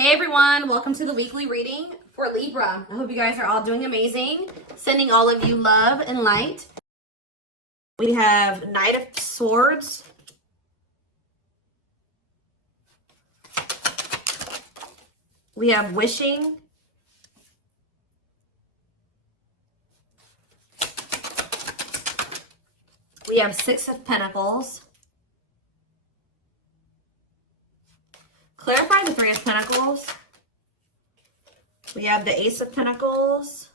Hey everyone, welcome to the weekly reading for Libra. I hope you guys are all doing amazing. Sending all of you love and light. We have Knight of Swords. We have Wishing. We have Six of Pentacles. Clarify the Three of Pentacles. We have the Ace of Pentacles.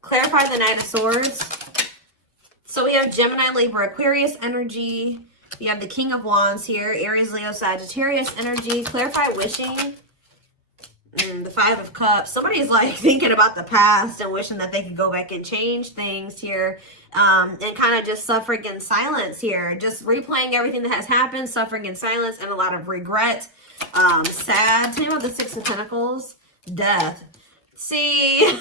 Clarify the Knight of Swords. So we have Gemini, Libra, Aquarius energy. We have the King of Wands here. Aries, Leo, Sagittarius energy. Clarify Wishing. The Five of Cups. Somebody's like thinking about the past and wishing that they could go back and change things here. And kind of just suffering in silence here. Just replaying everything that has happened, suffering in silence, and a lot of regret. Sad. Tell me about the Six of Pentacles. Death. See,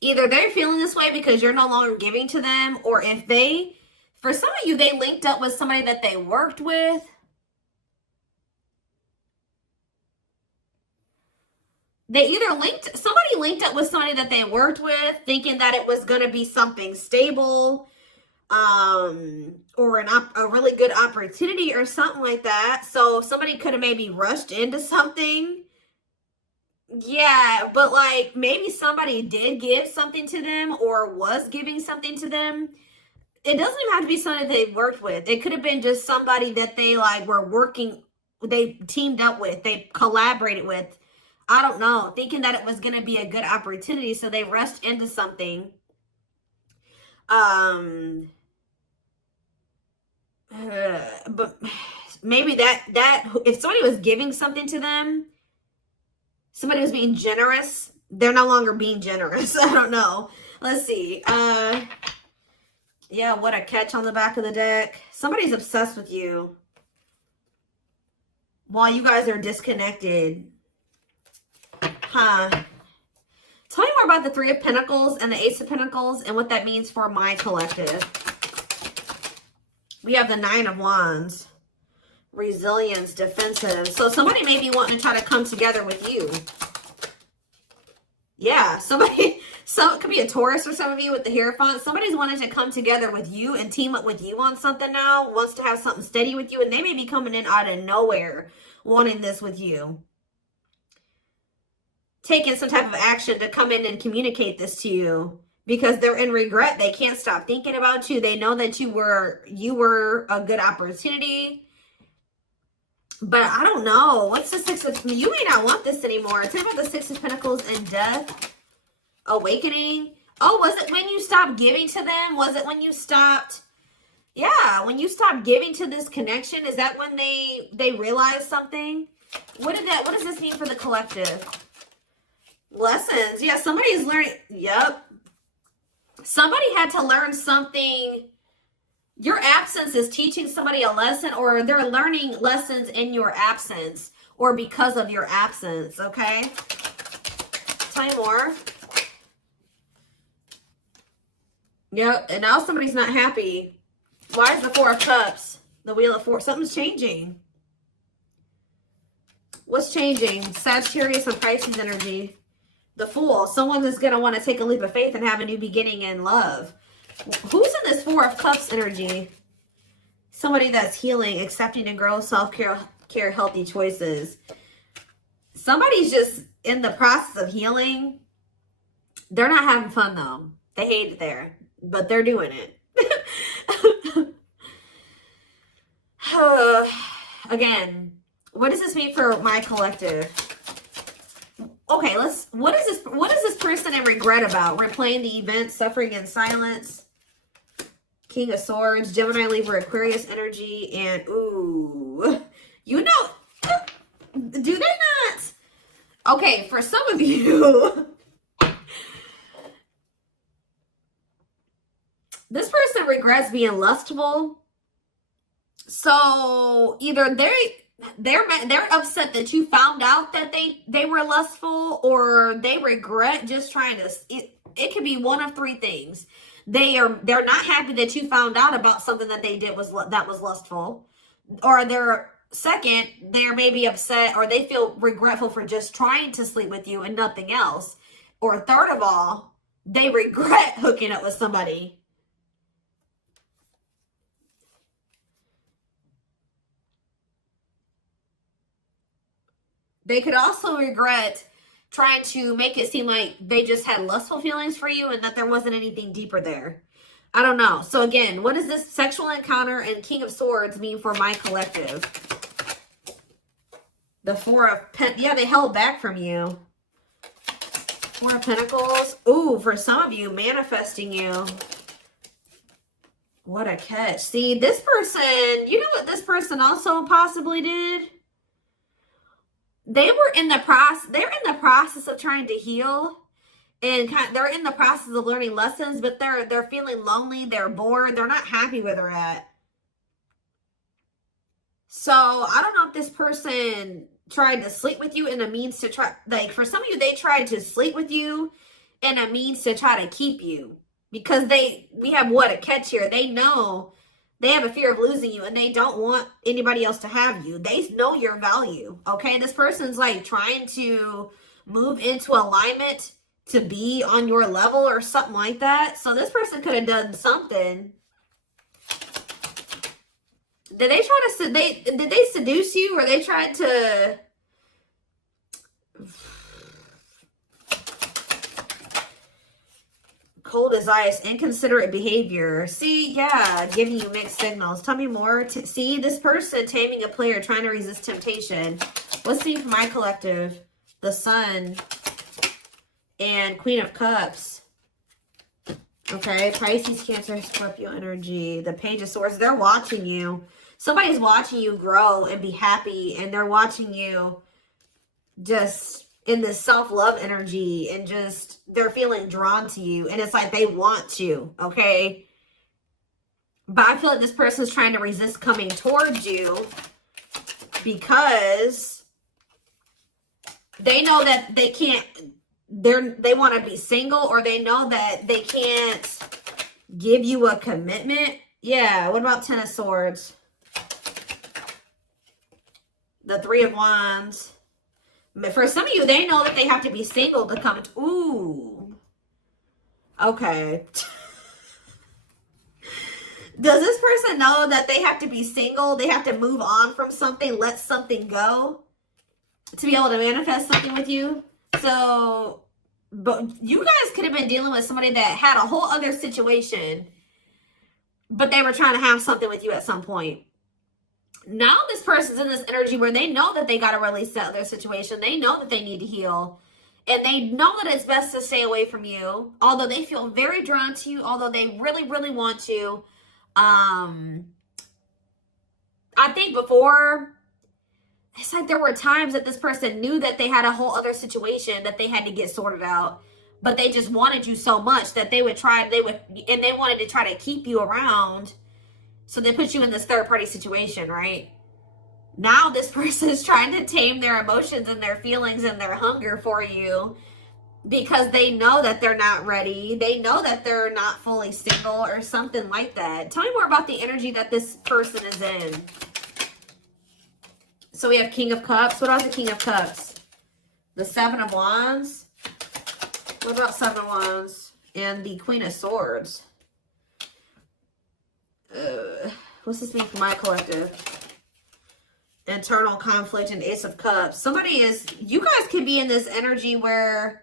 either they're feeling this way because you're no longer giving to them, or if they, for some of you, they linked up with somebody that they worked with. They either somebody linked up with somebody that they worked with thinking that it was going to be something stable, or a really good opportunity or something like that. So somebody could have maybe rushed into something. Yeah, but like maybe somebody did give something to them or was giving something to them. It doesn't even have to be somebody they worked with. It could have been just somebody that they like were working, they teamed up with, they collaborated with. I don't know, thinking that it was going to be a good opportunity, so they rushed into something. But maybe that if somebody was giving something to them, somebody was being generous, they're no longer being generous. I don't know. Let's see. Yeah, what a catch on the back of the deck. Somebody's obsessed with you while you guys are disconnected. Huh. Tell me more about the Three of Pentacles and the Ace of Pentacles and what that means for my collective. We have the Nine of Wands. Resilience, defensive. So somebody may be wanting to try to come together with you. Yeah, it could be a Taurus for some of you with the Hierophant. Somebody's wanting to come together with you and team up with you on something now. Wants to have something steady with you, and they may be coming in out of nowhere wanting this with you. Taking some type of action to come in and communicate this to you because they're in regret. They can't stop thinking about you. They know that you were a good opportunity. But I don't know. What's the Six of... You may not want this anymore. Tell me about the Six of Pentacles and Death. Awakening. Oh, was it when you stopped giving to them? Was it when you stopped... Yeah, when you stopped giving to this connection? Is that when they realized something? What does this mean for the collective? Lessons. Yeah, somebody's learning. Yep. Somebody had to learn something. Your absence is teaching somebody a lesson, or they're learning lessons in your absence or because of your absence, okay? Tell me more. Yep, and now somebody's not happy. Why is the Four of Cups? The Wheel of Four. Something's changing. What's changing? Sagittarius and Pisces energy. The Fool. Someone is going to want to take a leap of faith and have a new beginning in love. Who's in this Four of Cups energy? Somebody that's healing, accepting and growth, self-care, healthy choices. Somebody's just in the process of healing. They're not having fun, though. They hate it there, but they're doing it. Again, what does this mean for my collective? Okay, what is this person in regret about? Replaying the event, suffering in silence. King of Swords, Gemini, Libra, Aquarius energy, and ooh, you know, do they not? Okay, for some of you, this person regrets being lustful. So either they're upset that you found out that they were lustful, or they regret just trying to, it could be one of three things. They're not happy that you found out about something that they did that was lustful. Or they're maybe upset or they feel regretful for just trying to sleep with you and nothing else. Or third of all, they regret hooking up with somebody. They could also regret trying to make it seem like they just had lustful feelings for you and that there wasn't anything deeper there. I don't know. So again, what does this sexual encounter and King of Swords mean for my collective? The Four of yeah, they held back from you. Four of Pentacles. Ooh, for some of you, manifesting you. What a catch. See, this person, you know what this person also possibly did? They're in the process of trying to heal, and they're in the process of learning lessons, but they're feeling lonely, they're bored, they're not happy where they're at. So I don't know if this person tried to sleep with you in a means to try, like for some of you, they tried to sleep with you in a means to try to keep you, because we have what a catch here. They know they have a fear of losing you and they don't want anybody else to have you. They know your value. Okay. This person's like trying to move into alignment to be on your level or something like that. So this person could have done something. Did they try to, did they seduce you, or they tried to, cold as ice, inconsiderate behavior. See, yeah, giving you mixed signals. Tell me more. See, this person taming a player, trying to resist temptation. Let's see for my collective. The Sun and Queen of Cups. Okay, Pisces, Cancer, Scorpio energy. The Page of Swords. They're watching you. Somebody's watching you grow and be happy, and they're watching you just in this self-love energy, and just they're feeling drawn to you, and it's like they want you, okay? But I feel like this person's trying to resist coming towards you because they know that they can't, they want to be single, or they know that they can't give you a commitment. Yeah, what about Ten of Swords? The Three of Wands. For some of you, they know that they have to be single to come. Ooh. Okay. Does this person know that they have to be single? They have to move on from something, let something go to be able to manifest something with you? So, but you guys could have been dealing with somebody that had a whole other situation, but they were trying to have something with you at some point. Now this person's in this energy where they know that they got to release that other situation. They know that they need to heal. And they know that it's best to stay away from you. Although they feel very drawn to you. Although they really, really want to. I think before, it's like there were times that this person knew that they had a whole other situation that they had to get sorted out. But they just wanted you so much that they wanted to try to keep you around. So they put you in this third-party situation, right? Now this person is trying to tame their emotions and their feelings and their hunger for you because they know that they're not ready. They know that they're not fully single or something like that. Tell me more about the energy that this person is in. So we have King of Cups. What about the King of Cups? The Seven of Wands. What about Seven of Wands? And the Queen of Swords. What's this mean for my collective? Internal conflict and Ace of Cups. You guys could be in this energy where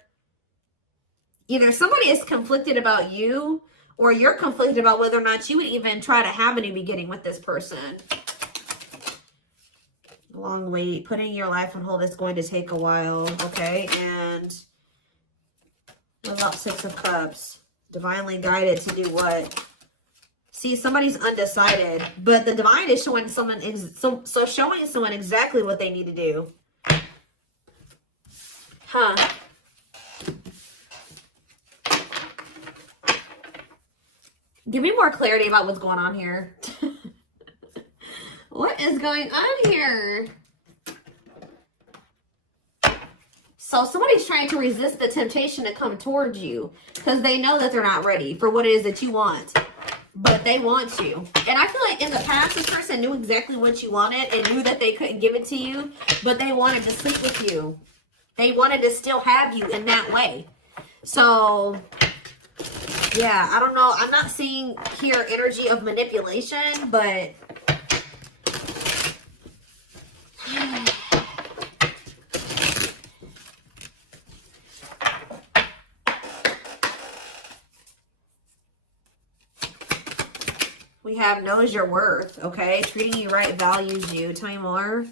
either somebody is conflicted about you, or you're conflicted about whether or not you would even try to have a new beginning with this person. Long wait. Putting your life on hold is going to take a while. Okay. And what about Six of Cups? Divinely guided to do what? See, somebody's undecided, but the divine is showing someone, showing someone exactly what they need to do. Huh. Give me more clarity about what's going on here. What is going on here? So somebody's trying to resist the temptation to come towards you because they know that they're not ready for what it is that you want. But they want you. And I feel like in the past, this person knew exactly what you wanted and knew that they couldn't give it to you, but they wanted to sleep with you. They wanted to still have you in that way. So, yeah, I don't know. I'm not seeing here energy of manipulation, but we have knows your worth, okay? Treating you right, values you. Tell me more.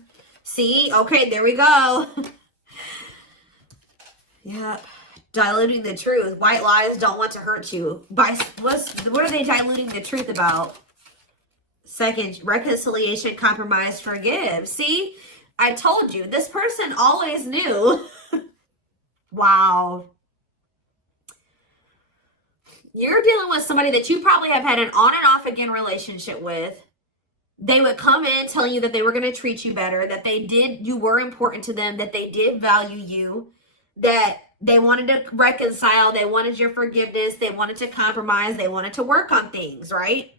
See? Okay, there we go. Yep. Diluting the truth. White lies don't want to hurt you. What are they diluting the truth about? Second, reconciliation, compromise, forgive. See? I told you. This person always knew. Wow. You're dealing with somebody that you probably have had an on and off again relationship with. They would come in telling you that they were going to treat you better, that you were important to them, that they did value you, that they wanted to reconcile, they wanted your forgiveness, they wanted to compromise, they wanted to work on things, right?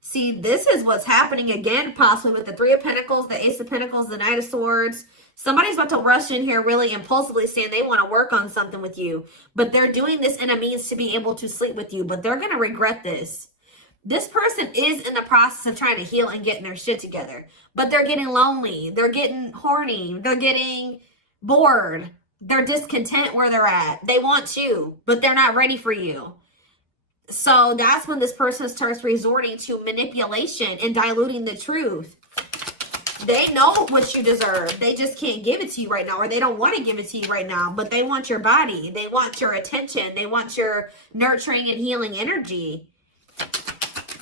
See, this is what's happening again, possibly with the Three of Pentacles, the Ace of Pentacles, the Knight of Swords. Somebody's about to rush in here really impulsively saying they want to work on something with you, but they're doing this in a means to be able to sleep with you, but they're going to regret this. This person is in the process of trying to heal and getting their shit together, but they're getting lonely. They're getting horny. They're getting bored. They're discontent where they're at. They want you, but they're not ready for you. So that's when this person starts resorting to manipulation and diluting the truth. They know what you deserve. They just can't give it to you right now, or they don't want to give it to you right now, but they want your body. They want your attention. They want your nurturing and healing energy.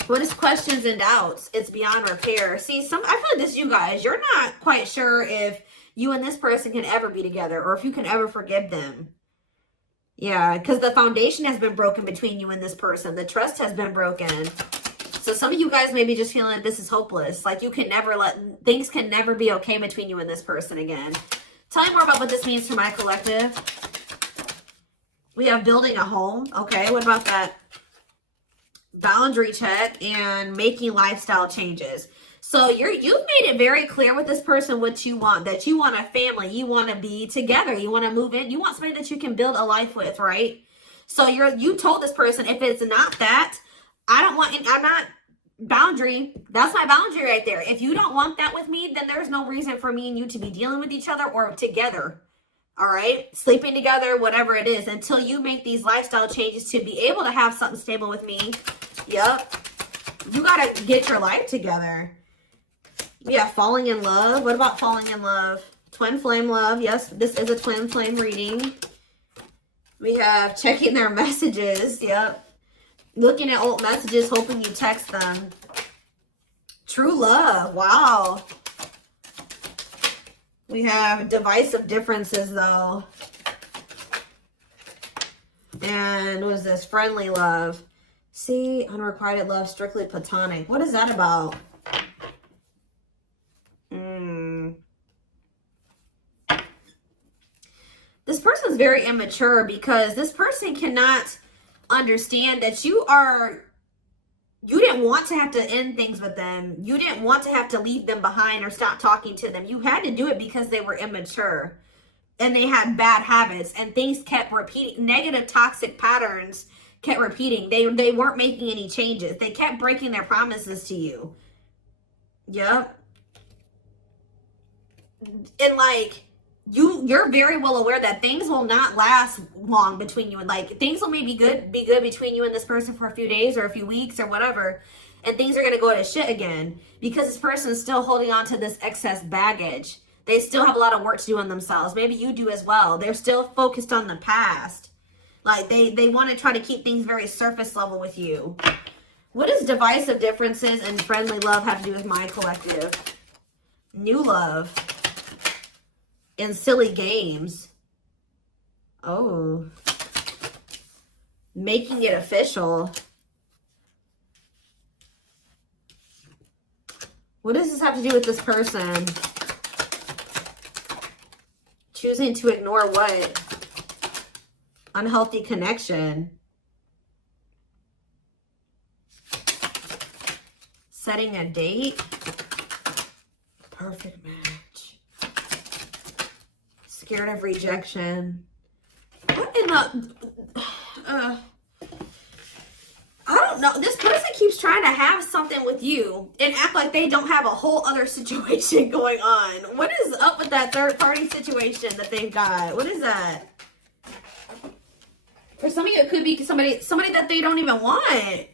What is questions and doubts? It's beyond repair. See, I feel like this, you guys, you're not quite sure if you and this person can ever be together or if you can ever forgive them. Yeah, because the foundation has been broken between you and this person. The trust has been broken. So some of you guys may be just feeling like this is hopeless. Like things can never be okay between you and this person again. Tell me more about what this means for my collective. We have building a home. Okay, what about that? Boundary check and making lifestyle changes. So you've made it very clear with this person what you want, that you want a family, you want to be together, you want to move in, you want somebody that you can build a life with, right? So you told this person, if it's not that, I'm not boundary. That's my boundary right there. If you don't want that with me, then there's no reason for me and you to be dealing with each other or together. All right, sleeping together, whatever it is, until you make these lifestyle changes to be able to have something stable with me. Yep. You got to get your life together. Yeah, falling in love. What about falling in love? Twin flame love. Yes, this is a twin flame reading. We have checking their messages. Yep. Looking at old messages, hoping you text them. True love. Wow. We have divisive differences, though. And what is this? Friendly love. See, unrequited love, strictly platonic. What is that about? This person is very immature because this person cannot understand that you didn't want to have to end things with them. You didn't want to have to leave them behind or stop talking to them. You had to do it because they were immature and they had bad habits and things kept repeating. Negative toxic patterns kept repeating. They weren't making any changes. They kept breaking their promises to you. Yep. And like, you're very well aware that things will not last long between you, and like things will maybe be good between you and this person for a few days or a few weeks or whatever, and things are going to go to shit again because this person is still holding on to this excess baggage. They still have a lot of work to do on themselves. Maybe you do as well. They're still focused on the past. Like they want to try to keep things very surface level with you. What does divisive differences and friendly love have to do with my collective? New love. And silly games. Oh. Making it official. What does this have to do with this person? Choosing to ignore what? Unhealthy connection. Setting a date. Perfect match. Scared of rejection. What in the... I don't know. This person keeps trying to have something with you and act like they don't have a whole other situation going on. What is up with that third party situation that they've got? What is that? For some of you, it could be somebody that they don't even want.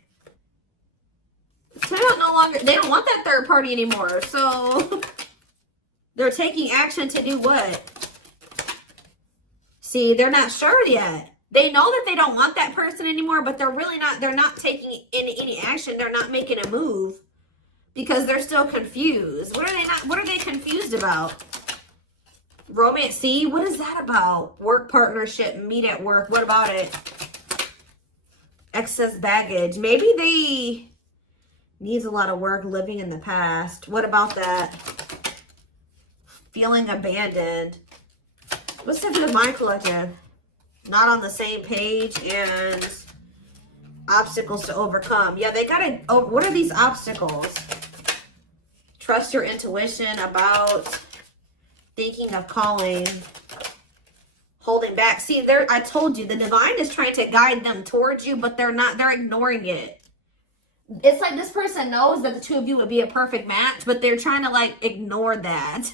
So they don't want that third party anymore. So they're taking action to do what? See, they're not sure yet. They know that they don't want that person anymore, but they're not taking any action. They're not making a move because they're still confused. What are they confused about? Romance, see, what is that about? Work partnership, meet at work. What about it? Excess baggage. Maybe they needs a lot of work living in the past. What about that? Feeling abandoned. What's the Divine Collective? Not on the same page and obstacles to overcome. Yeah, they gotta, oh, what are these obstacles? Trust your intuition about thinking of calling, holding back. See, I told you, the divine is trying to guide them towards you, but they're ignoring it. It's like this person knows that the two of you would be a perfect match, but they're trying to like ignore that.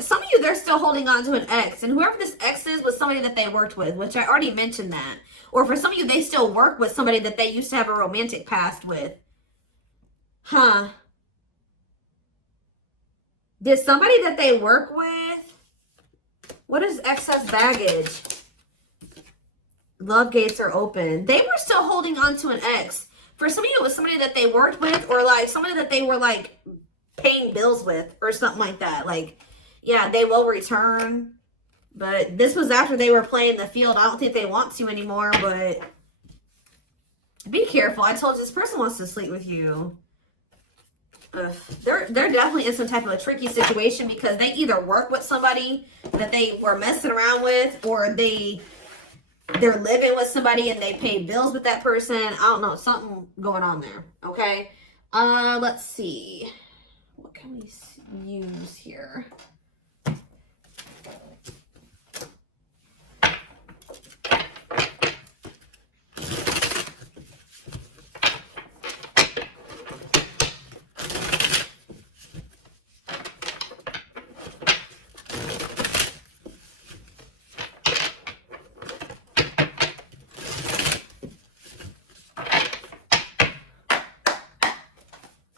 Some of you, they're still holding on to an ex. And whoever this ex is was somebody that they worked with, which I already mentioned that. Or for some of you, they still work with somebody that they used to have a romantic past with. Huh. Did somebody that they work with? What is excess baggage? Love gates are open. They were still holding on to an ex. For some of you, it was somebody that they worked with or like somebody that they were like paying bills with or something like that. Like, yeah, they will return, but this was after they were playing the field. I don't think they want to anymore, but be careful. I told you this person wants to sleep with you. They're definitely in some type of a tricky situation because they either work with somebody that they were messing around with, or they're living with somebody and they pay bills with that person. I don't know, something going on there. Okay, let's see. What can we use here?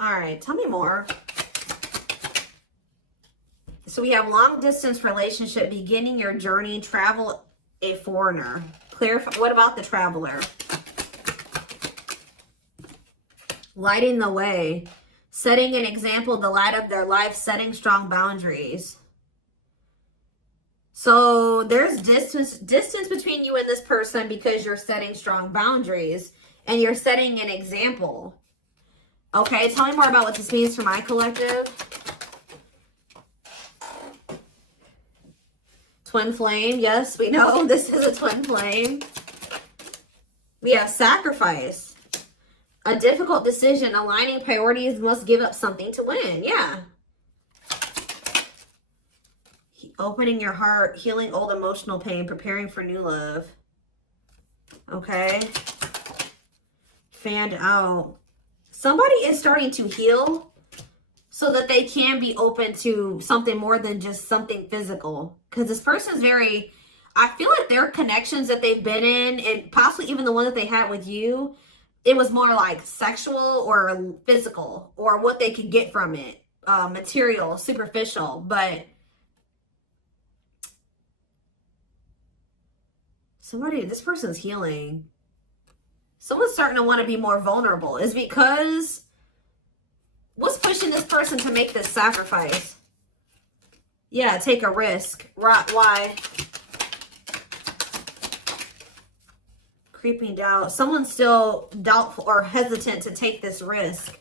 All right, tell me more. So we have long distance relationship, beginning your journey, travel, a foreigner. Clarify, what about the traveler? Lighting the way, setting an example, the light of their life, setting strong boundaries. So there's distance between you and this person because you're setting strong boundaries and you're setting an example. Okay, tell me more about what this means for my collective. Twin flame, yes, we know this is a twin flame. We have sacrifice. A difficult decision, aligning priorities, must give up something to win. Yeah. Opening your heart, healing old emotional pain, preparing for new love. Okay. Fanned out. Somebody is starting to heal so that they can be open to something more than just something physical. Because this person's very, I feel like their connections that they've been in, and possibly even the one that they had with you, it was more like sexual or physical, or what they could get from it. Material, superficial. But this person's healing. Someone's starting to want to be more vulnerable. Is because what's pushing this person to make this sacrifice? Yeah, take a risk. Why? Creeping doubt. Someone's still doubtful or hesitant to take this risk.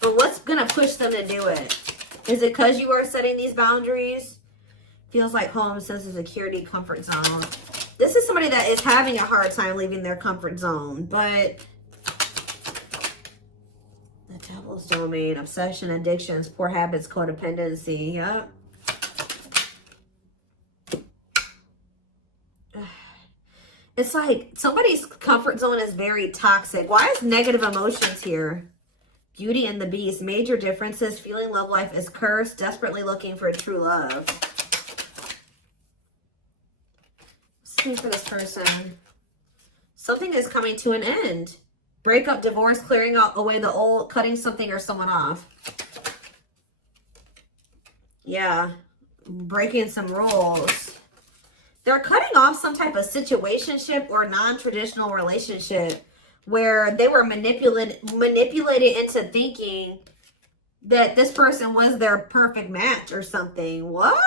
But what's going to push them to do it? Is it because you are setting these boundaries? Feels like home, sense of security, comfort zone. This is somebody that is having a hard time leaving their comfort zone, but the devil's domain, obsession, addictions, poor habits, codependency. Yep. It's like somebody's comfort zone is very toxic. Why is negative emotions here? Beauty and the Beast. Major differences. Feeling love life is cursed. Desperately looking for true love. What's for this person? Something is coming to an end. Breakup, divorce, clearing out away the old, cutting something or someone off. Yeah. Breaking some rules. They're cutting off some type of situationship or non-traditional relationship where they were manipulated into thinking that this person was their perfect match or something. What?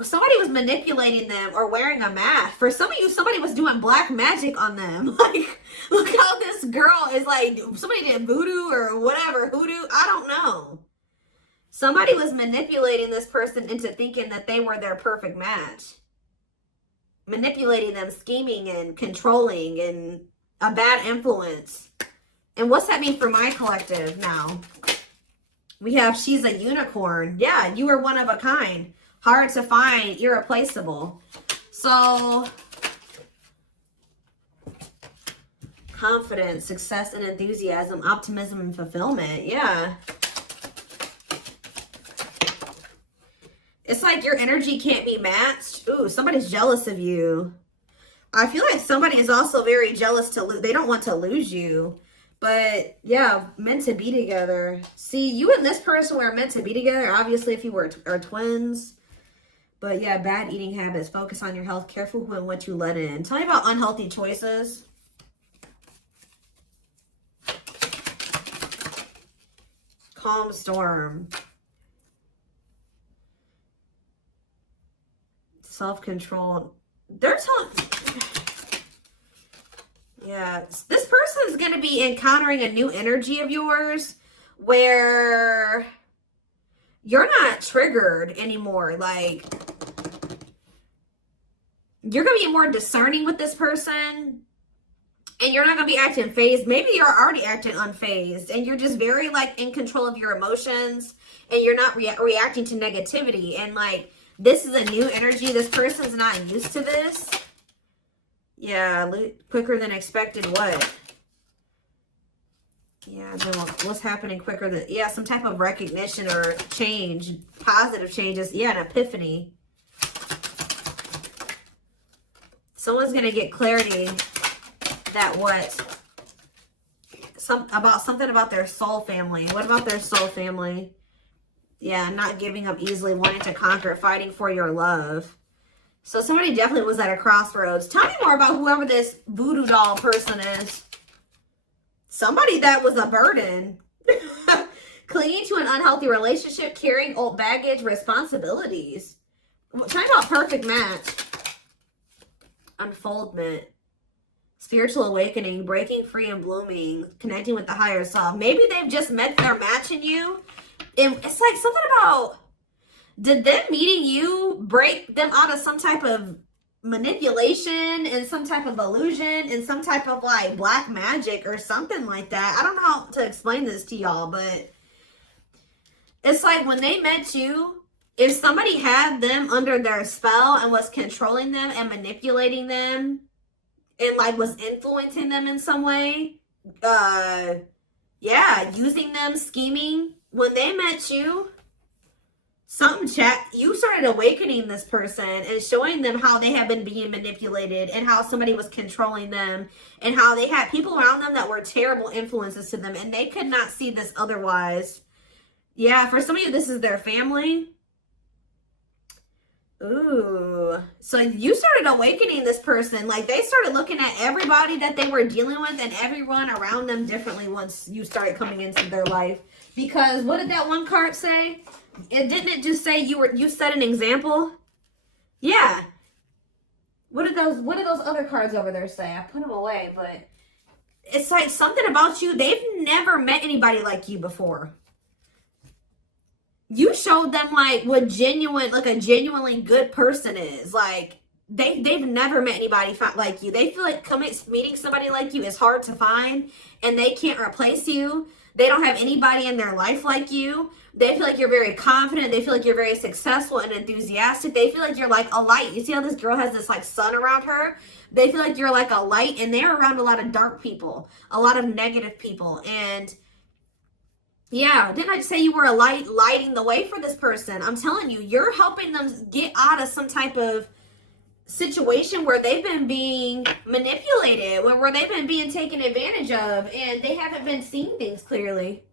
Somebody was manipulating them or wearing a mask. For some of you, somebody was doing black magic on them. Like, look how this girl is like, somebody did voodoo or whatever, hoodoo. I don't know. Somebody was manipulating this person into thinking that they were their perfect match. Manipulating them, scheming and controlling and a bad influence. And what's that mean for my collective now? We have she's a unicorn. Yeah, you are one of a kind. Hard to find, irreplaceable. So, confidence, success and enthusiasm, optimism and fulfillment. Yeah. It's like your energy can't be matched. Ooh, somebody's jealous of you. I feel like somebody is also very jealous to lose. They don't want to lose you. But yeah, meant to be together. See, you and this person were meant to be together. Obviously, if you are twins. But yeah, bad eating habits. Focus on your health. Careful who and what you let in. Tell me about unhealthy choices. Calm storm. Self-control. They're telling... Yeah. This person is going to be encountering a new energy of yours where you're not triggered anymore. Like, you're going to be more discerning with this person. And you're not going to be acting phased. Maybe you're already acting unfazed. And you're just very, like, in control of your emotions. And you're not reacting to negativity. And, like, this is a new energy. This person's not used to this. Yeah, quicker than expected. What? Yeah, what's happening quicker than... Yeah, some type of recognition or change. Positive changes. Yeah, an epiphany. Someone's going to get clarity that what? Something about their soul family. What about their soul family? Yeah, not giving up easily, wanting to conquer, fighting for your love. So somebody definitely was at a crossroads. Tell me more about whoever this voodoo doll person is. Somebody that was a burden. Clinging to an unhealthy relationship, carrying old baggage, responsibilities. Tell me about perfect match. Unfoldment. Spiritual awakening, breaking free and blooming, connecting with the higher self. Maybe they've just met their match in you. And it's like something about, did them meeting you break them out of some type of manipulation and some type of illusion and some type of like black magic or something like that? I don't know how to explain this to y'all, but it's like when they met you, if somebody had them under their spell and was controlling them and manipulating them and like was influencing them in some way, yeah, using them, scheming. When they met you, you started awakening this person and showing them how they have been being manipulated and how somebody was controlling them and how they had people around them that were terrible influences to them and they could not see this otherwise. Yeah, for some of you, this is their family. Ooh. So you started awakening this person. Like they started looking at everybody that they were dealing with and everyone around them differently once you started coming into their life. Because what did that one card say? Didn't it just say you set an example? Yeah. What did those other cards over there say? I put them away, but it's like something about you. They've never met anybody like you before. you showed them like what genuine, like a genuinely good person is. Like they've never met anybody like you. They feel like meeting somebody like you is hard to find, and they can't replace you. They don't have anybody in their life like you. They feel like you're very confident. They feel like you're very successful and enthusiastic. They feel like you're like a light. You see how this girl has this like sun around her? They feel like you're like a light, and they're around a lot of dark people, a lot of negative people. And yeah, didn't I just say you were a light, lighting the way for this person? I'm telling you, you're helping them get out of some type of situation where they've been being manipulated, where they've been being taken advantage of, and they haven't been seeing things clearly.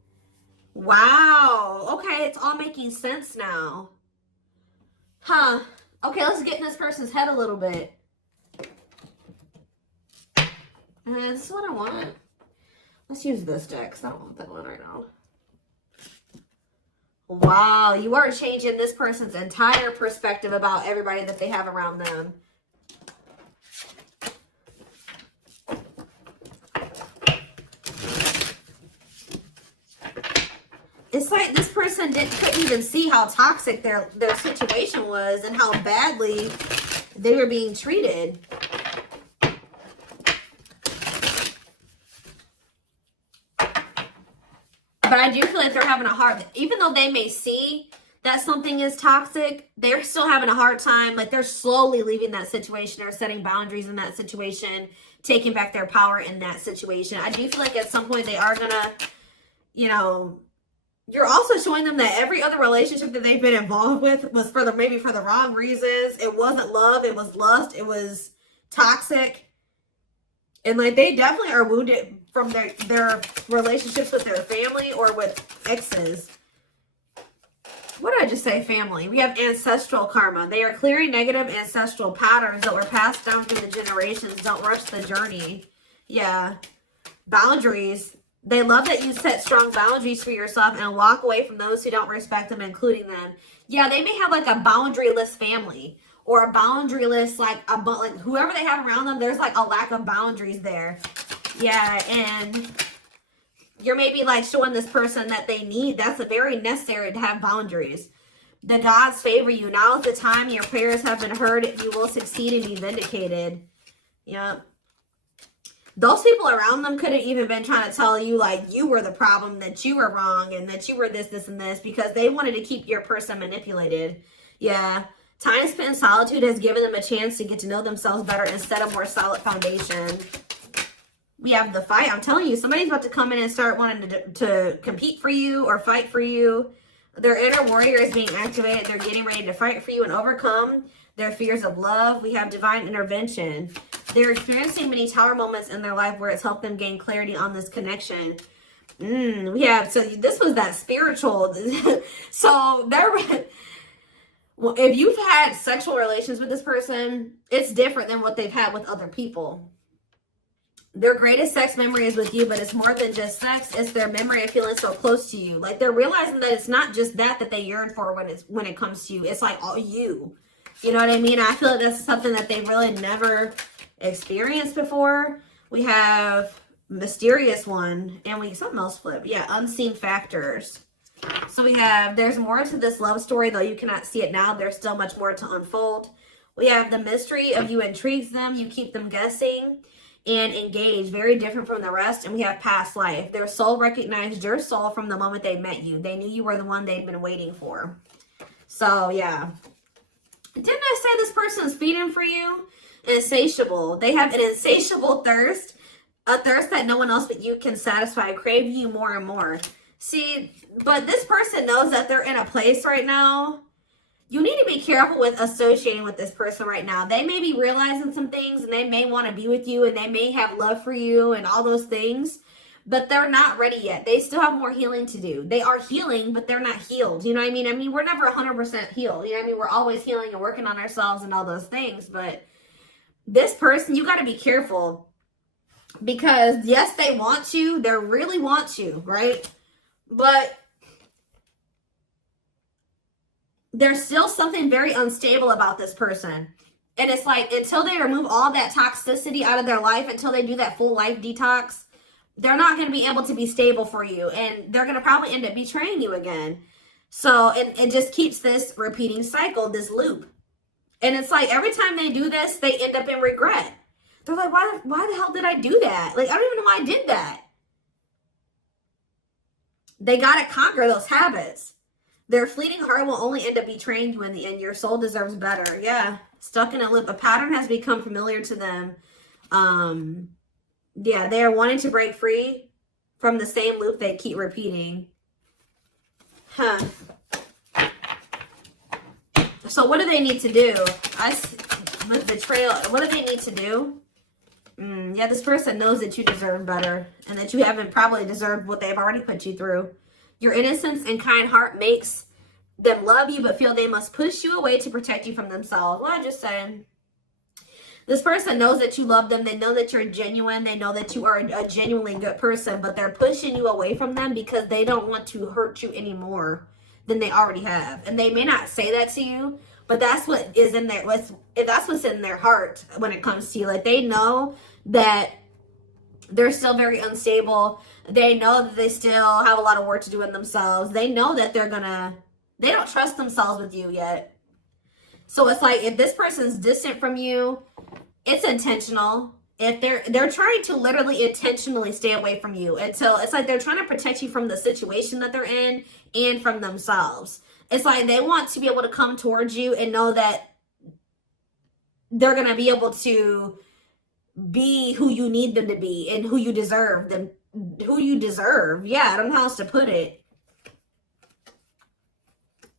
Wow. Okay, it's all making sense now. Huh. Okay, let's get in this person's head a little bit. This is what I want. Let's use this deck because I don't want that one right now. Wow, you are changing this person's entire perspective about everybody that they have around them. It's like this person couldn't even see how toxic their situation was and how badly they were being treated. But I do feel like they're having a hard, even though they may see that something is toxic, they're still having a hard time. Like they're slowly leaving that situation or setting boundaries in that situation, taking back their power in that situation. I do feel like at some point they are gonna, you know, you're also showing them that every other relationship that they've been involved with was maybe for the wrong reasons. It wasn't love, it was lust, it was toxic. And like they definitely are wounded from their relationships with their family or with exes. What did I just say? Family. We have ancestral karma. They are clearing negative ancestral patterns that were passed down through the generations. Don't rush the journey. Yeah. Boundaries. They love that you set strong boundaries for yourself and walk away from those who don't respect them, including them. Yeah, they may have like a boundaryless family or a boundaryless, like whoever they have around them, there's like a lack of boundaries there. Yeah, and you're maybe like showing this person that they need. That's very necessary to have boundaries. The gods favor you. Now is the time. Your prayers have been heard. You will succeed and be vindicated. Yep. Those people around them could have even been trying to tell you like you were the problem, that you were wrong, and that you were this, this, and this, because they wanted to keep your person manipulated. Yeah. Time spent in solitude has given them a chance to get to know themselves better and set a more solid foundation. We have the fight. I'm telling you, somebody's about to come in and start wanting to compete for you or fight for you. Their inner warrior is being activated. They're getting ready to fight for you and overcome their fears of love. We have divine intervention. They're experiencing many tower moments in their life where it's helped them gain clarity on this connection. We have, so this was that spiritual. So well, if you've had sexual relations with this person, it's different than what they've had with other people. Their greatest sex memory is with you, but it's more than just sex. It's their memory of feeling so close to you. Like they're realizing that it's not just that they yearn for when it comes to you. It's like all you. You know what I mean? I feel like that's something that they've really never experienced before. We have mysterious one, and something else flip. Yeah, unseen factors. So we have, there's more to this love story, though you cannot see it now. There's still much more to unfold. We have the mystery of you intrigues them. You keep them guessing and engaged. Very different from the rest. And we have past life. Their soul recognized your soul from the moment they met you. They knew you were the one they'd been waiting for. So, yeah. Didn't I say this person's feeding for you? Insatiable. They have an insatiable thirst. A thirst that no one else but you can satisfy. Crave you more and more. See, but this person knows that they're in a place right now. You need to be careful with associating with this person right now. They may be realizing some things, and they may want to be with you, and they may have love for you and all those things, but they're not ready yet. They still have more healing to do. They are healing, but they're not healed. You know what I mean? I mean, we're never 100% healed. You know what I mean? We're always healing and working on ourselves and all those things, but this person, you got to be careful, because yes, they want you. They really want you, right? But there's still something very unstable about this person. And it's like, until they remove all that toxicity out of their life, until they do that full life detox, they're not going to be able to be stable for you. And they're going to probably end up betraying you again. So it just keeps this repeating cycle, this loop. And it's like every time they do this, they end up in regret. They're like, why the hell did I do that? Like, I don't even know why I did that. They got to conquer those habits. Their fleeting heart will only end up betraying you in the end. Your soul deserves better. Yeah. Stuck in a loop. A pattern has become familiar to them. Yeah, they are wanting to break free from the same loop they keep repeating. Huh. So what do they need to do? With betrayal, what do they need to do? Yeah, this person knows that you deserve better and that you haven't probably deserved what they've already put you through. Your innocence and kind heart makes them love you but feel they must push you away to protect you from themselves. Well, I just said, this person knows that you love them. They know that you're genuine. They know that you are a genuinely good person, but they're pushing you away from them because they don't want to hurt you anymore than they already have. And they may not say that to you, but that's what is in there. That's what's in their heart when it comes to you. Like, they know that they're still very unstable. They know that they still have a lot of work to do in themselves. They know that they don't trust themselves with you yet. So it's like, if this person's distant from you, it's intentional. If they're trying to literally intentionally stay away from you until it's like they're trying to protect you from the situation that they're in and from themselves. It's like they want to be able to come towards you and know that they're going to be able to be who you need them to be and who you deserve them, who you deserve. Yeah, I don't know how else to put it.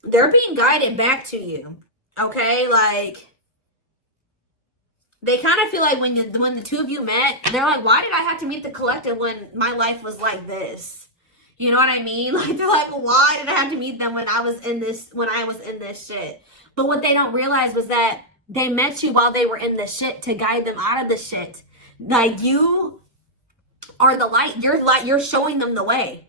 They're being guided back to you. Okay, like, they kind of feel like when the two of you met, they're like, why did I have to meet the collective when my life was like this? You know what I mean? Like, they're like, why did I have to meet them when I was in this shit? But what they don't realize was that they met you while they were in the shit to guide them out of the shit. Like, you are the light. You're showing them the way.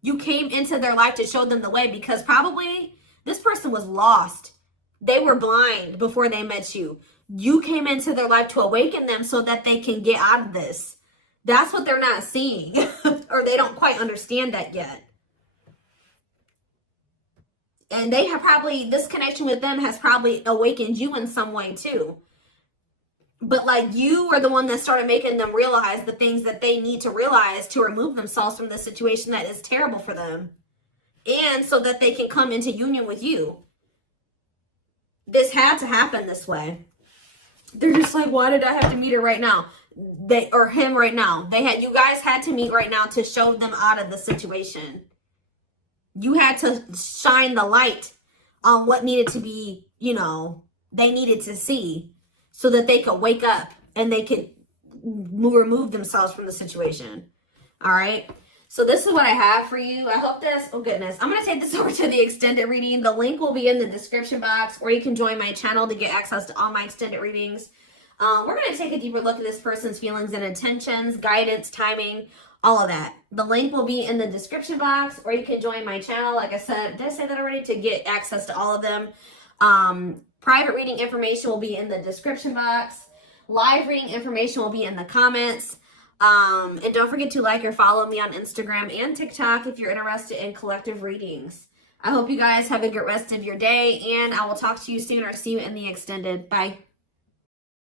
You came into their life to show them the way because probably this person was lost. They were blind before they met you. You came into their life to awaken them so that they can get out of this. That's what they're not seeing. Or they don't quite understand that yet. And they have probably, this connection with them has probably awakened you in some way too. But like, you are the one that started making them realize the things that they need to realize to remove themselves from the situation that is terrible for them. And so that they can come into union with you. This had to happen this way. They're just like, why did I have to meet her right now? Or him right now. You guys had to meet right now to show them out of the situation. You had to shine the light on what needed to be, they needed to see so that they could wake up and they could remove themselves from the situation. All right. So this is what I have for you. I hope this, oh goodness, I'm going to take this over to the extended reading. The link will be in the description box, or you can join my channel to get access to all my extended readings. We're going to take a deeper look at this person's feelings and intentions, guidance, timing, all of that. The link will be in the description box, or you can join my channel. Like I said, did I say that already? To get access to all of them. Private reading information will be in the description box. Live reading information will be in the comments. And don't forget to like or follow me on Instagram and TikTok if you're interested in collective readings. I hope you guys have a good rest of your day, and I will talk to you soon or see you in the extended. Bye.